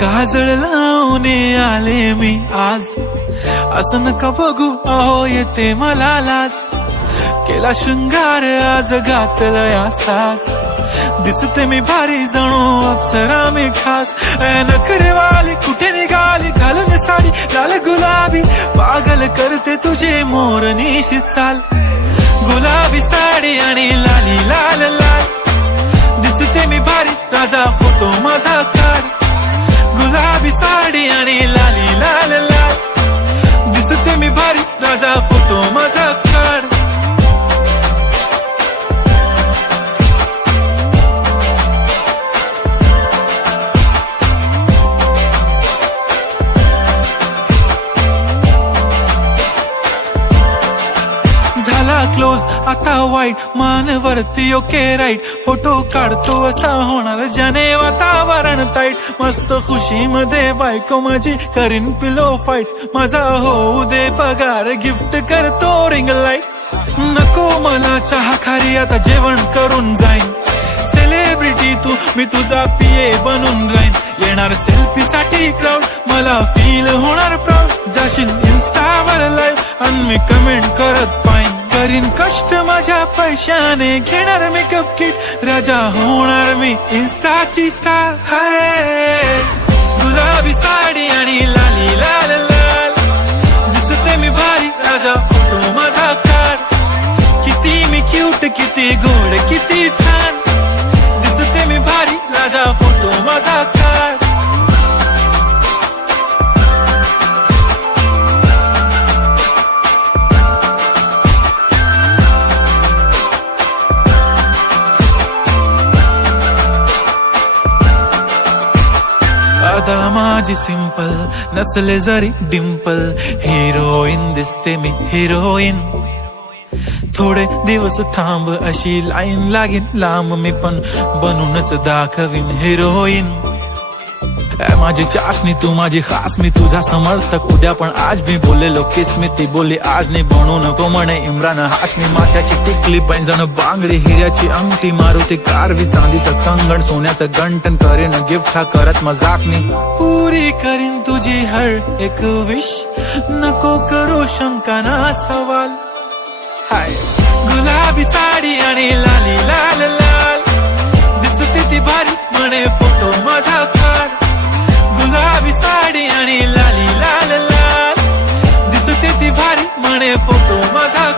काजळ लावून आले मी आज, असं नका बघू अहो येते मला लाज. केला शृंगार आज घातलंय असाच, दिसते मी भारी जणू अप्सरा मी खास. नखरेवाली कुठे निघाली घालून साडी लाल गुलाबी, पागल करते तुझे मोरनीशी चाल. गुलाबी साडी आणि लाली लाल लाल, दिसते मी भारी राजा फोटो माझा काढ. गुलाबी साडी आणि लाली लाल लाल, दिसते मी भारी राजा फोटो माझा काढ. क्लोज आता वाईट मानवरती ओके राईट, फोटो काढतो असा होणार ज्याने वातावरण ताईट. मस्त खुशी मध्ये बायको माझी करीन पिलो फाईट, माझा होऊ दे पगार गिफ्ट करतो रिंग लाईट. नको मला चहा खारी आता जेवण करून जाईन, सेलिब्रिटी तू मी तुझा पिये बनून राहीन. येणार सेल्फी साठी क्राऊड मला फील होणार प्राऊड, जाशील इन्स्टावर लाईव्ह आणि मी कमेंट करत पाहिन. करीन कष्ट माझ्या पैशाने घेणार मेकअप किट, राजा होणार मी इन्स्टाची स्टार. हाय गुलाबी साडी आणि लाली लाल लाल, दिसते मी भारी राजा फोटो माझा काढ. किती मी क्यूट किती गोड किती छान, दिसते मी भारी राजा फोटो माझा काढ. आता माझी सिंपल नसले जरी डिंपल, हिरोईन दिसते मी हिरोईन. थोडे दिवस थांब अशी लाईन लागेल लांब, मी पण बनूनच दाखवीन हिरोईन. माझी चाशनी तू माझी खास, मी तुझा समर्थक उद्या पण आज मी बोललेलो किस मी, ती बोलली आज नाही बनू नको म्हणे इम्रान हाशमी. माथ्याची टिकली पैंजण बांगडी हिऱ्याची अंगठी, मारुती कारवी चांदीचं कंगण सोन्याचं गंटन, करेन गिफ्ट हा करत मजाक मी. पुरी करीन तुझी हर एक विश, नको करू शंका ना सवाल. हाय गुलाबी साडी आणि लाली लाल लाल, दिसते ती भारी म्हणे फोटो माझा काढ. गुलाबी साडी आणि लाली लाल लाल, दिसते ती भारी म्हणे फोटो माझा.